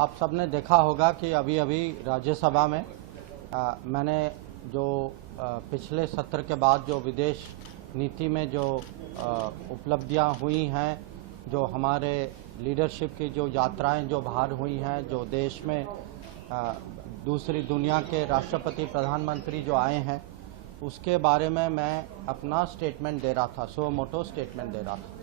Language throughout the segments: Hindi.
आप सबने देखा होगा कि अभी अभी राज्यसभा में मैंने जो पिछले सत्र के बाद जो विदेश नीति में जो उपलब्धियां हुई हैं, जो हमारे लीडरशिप की जो यात्राएं जो बाहर हुई हैं, जो देश में दूसरी दुनिया के राष्ट्रपति प्रधानमंत्री जो आए हैं, उसके बारे में मैं अपना स्टेटमेंट दे रहा था, सो मोटो स्टेटमेंट दे रहा था।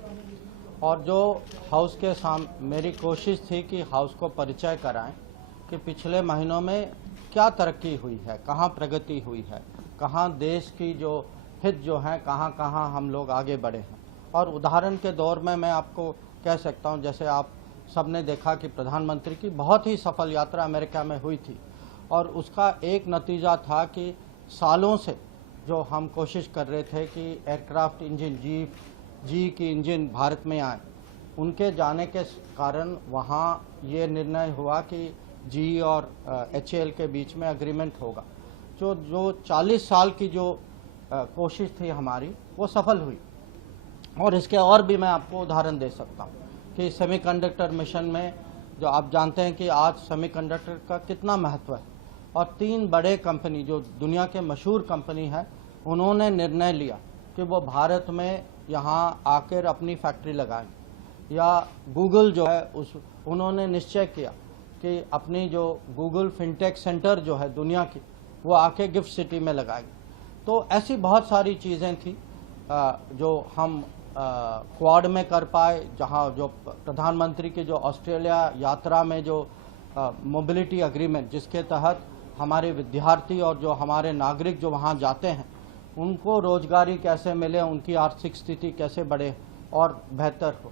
और जो हाउस के सामने मेरी कोशिश थी कि हाउस को परिचय कराएं कि पिछले महीनों में क्या तरक्की हुई है, कहाँ प्रगति हुई है, कहाँ देश की जो हित जो है, कहाँ कहाँ हम लोग आगे बढ़े हैं। और उदाहरण के दौर में मैं आपको कह सकता हूँ, जैसे आप सबने देखा कि प्रधानमंत्री की बहुत ही सफल यात्रा अमेरिका में हुई थी, और उसका एक नतीजा था कि सालों से जो हम कोशिश कर रहे थे कि एयरक्राफ्ट इंजन जी की इंजन भारत में आए, उनके जाने के कारण वहाँ ये निर्णय हुआ कि जी और HAL के बीच में एग्रीमेंट होगा। जो 40 साल की जो कोशिश थी हमारी, वो सफल हुई। और इसके और भी मैं आपको उदाहरण दे सकता हूँ कि सेमीकंडक्टर मिशन में जो आप जानते हैं कि आज सेमीकंडक्टर का कितना महत्व है, और 3 बड़े कंपनी जो दुनिया के मशहूर कंपनी है, उन्होंने निर्णय लिया कि वो भारत में यहाँ आकर अपनी फैक्ट्री लगाएं। या गूगल जो है उन्होंने निश्चय किया कि अपनी जो गूगल फिनटेक सेंटर जो है दुनिया की, वो आके गिफ्ट सिटी में लगाएंगे। तो ऐसी बहुत सारी चीज़ें थी जो हम क्वाड में कर पाए, जहाँ जो प्रधानमंत्री की जो ऑस्ट्रेलिया यात्रा में जो मोबिलिटी एग्रीमेंट, जिसके तहत हमारे विद्यार्थी और जो हमारे नागरिक जो वहाँ जाते हैं, उनको रोजगारी कैसे मिले, उनकी आर्थिक स्थिति कैसे बढ़े और बेहतर हो।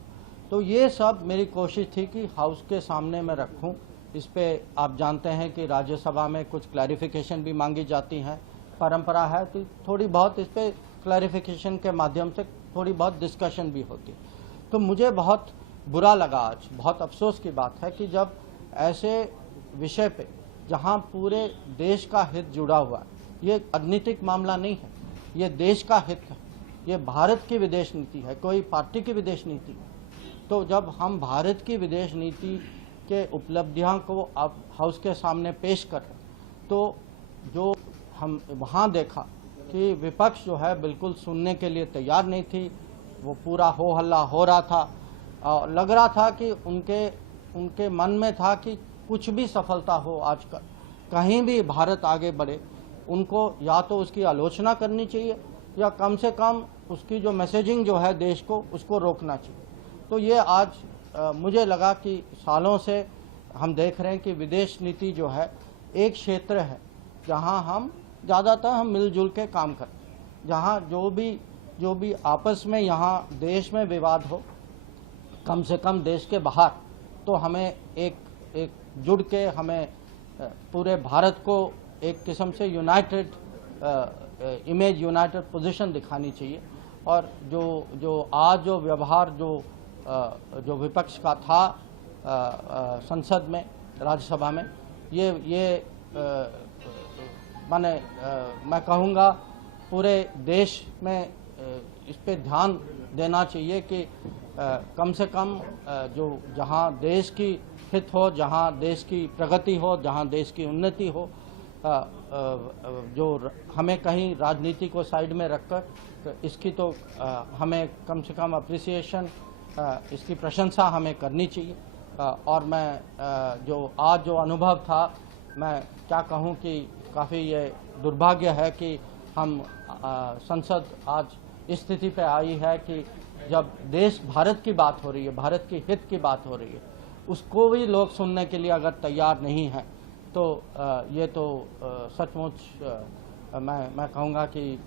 तो ये सब मेरी कोशिश थी कि हाउस के सामने मैं रखूं। इस पे आप जानते हैं कि राज्यसभा में कुछ क्लैरिफिकेशन भी मांगी जाती हैं, परंपरा है, तो थोड़ी बहुत इस पे क्लैरिफिकेशन के माध्यम से थोड़ी बहुत डिस्कशन भी होती। तो मुझे बहुत बुरा लगा, आज बहुत अफसोस की बात है कि जब ऐसे विषय पे जहाँ पूरे देश का हित जुड़ा हुआ है, ये राजनीतिक मामला नहीं है, ये देश का हित है, ये भारत की विदेश नीति है, कोई पार्टी की विदेश नीति है। तो जब हम भारत की विदेश नीति के उपलब्धियां को अब हाउस के सामने पेश कर रहे, तो जो हम वहाँ देखा कि विपक्ष जो है बिल्कुल सुनने के लिए तैयार नहीं थी, वो पूरा हो हल्ला हो रहा था, और लग रहा था कि उनके मन में था कि कुछ भी सफलता हो आज कहीं भी भारत आगे बढ़े, उनको या तो उसकी आलोचना करनी चाहिए या कम से कम उसकी जो मैसेजिंग जो है देश को, उसको रोकना चाहिए। तो ये आज मुझे लगा कि सालों से हम देख रहे हैं कि विदेश नीति जो है एक क्षेत्र है जहां हम ज़्यादातर हम मिलजुल के काम करते हैं, जहां जो भी आपस में यहाँ देश में विवाद हो, कम से कम देश के बाहर, तो हमें एक जुड़ के हमें पूरे भारत को एक किस्म से यूनाइटेड इमेज, यूनाइटेड पोजीशन दिखानी चाहिए। और जो आज जो व्यवहार जो विपक्ष का था संसद में, राज्यसभा में, ये मैं कहूँगा पूरे देश में इस पे ध्यान देना चाहिए कि कम से कम जो जहाँ देश की हित हो, जहाँ देश की प्रगति हो, जहाँ देश की उन्नति हो, जो हमें कहीं राजनीति को साइड में रखकर इसकी तो हमें कम से कम अप्रिसिएशन, इसकी प्रशंसा हमें करनी चाहिए। और मैं जो अनुभव था, मैं क्या कहूँ कि काफ़ी ये दुर्भाग्य है कि हम संसद आज इस स्थिति पे आई है कि जब देश भारत की बात हो रही है, भारत की हित की बात हो रही है, उसको भी लोग सुनने के लिए अगर तैयार नहीं हैं, तो ये तो सचमुच मैं कहूँगा कि